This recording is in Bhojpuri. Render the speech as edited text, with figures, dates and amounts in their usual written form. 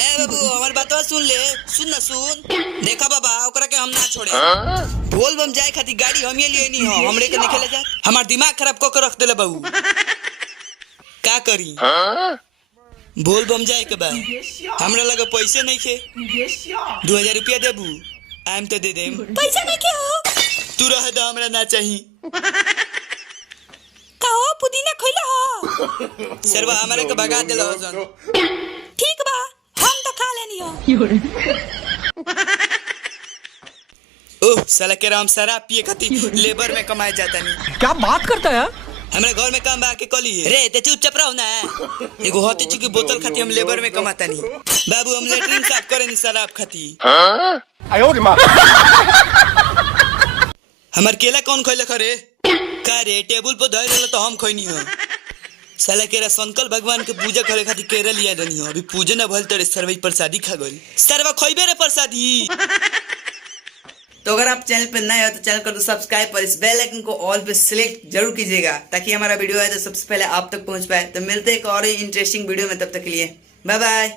ए बाबू हमार बातवा सुन ले, सुन ना सुन। देखा बाबा ओकरा के हम ना छोड़े। बोल बम जाए खातिर गाड़ी हम लिए नहीं हो, हमरे के निकले जा। हमार दिमाग खराब क के रख देले बाबू। का करी? बोल बम जाए के बा। हमरा लगे पैसे नहीं खे। 2000 रुपया देबू? आइम तो दे देम। पैसा नहीं के हो? तू रह दा, हमरा ना चाही। कहो पुदीना खइला हो? सरवा हमारे के भगा देला हो जन। ठीक बा, हम तो खा लेनी हो। ओह साला के राम शराब पिए खातिर लेबर में कमाए जाता नहीं। क्या बात करता है? हमरा घर में काम बा के कली है। रे ते चुपचाप रहो ना। एगो होती चुकी बोतल खाती हम लेबर में कमाता नहीं। बाबू हम लेटरिन साफ करे नहीं शराब खाती। आयो रे मां। हमार केला कौन खइले खरे? का रे टेबल पर धइल रहल तो हम खइनी हो। साला केरा शंकर भगवान के पूजा करे खातिर केरा लिया रहनी हो। अभी पूजा ना भइल तरे सरवई प्रसादी खा गइल। सरवा खइबे रे प्रसादी। तो अगर आप चैनल पर नए हो तो चैनल को तो सब्सक्राइब और इस बेल आइकन को ऑल पे सिलेक्ट जरूर कीजिएगा ताकि हमारा वीडियो आए तो सबसे पहले आप तक पहुंच पाए। तो मिलते हैं एक और इंटरेस्टिंग वीडियो में, तब तक के लिए बाय बाय।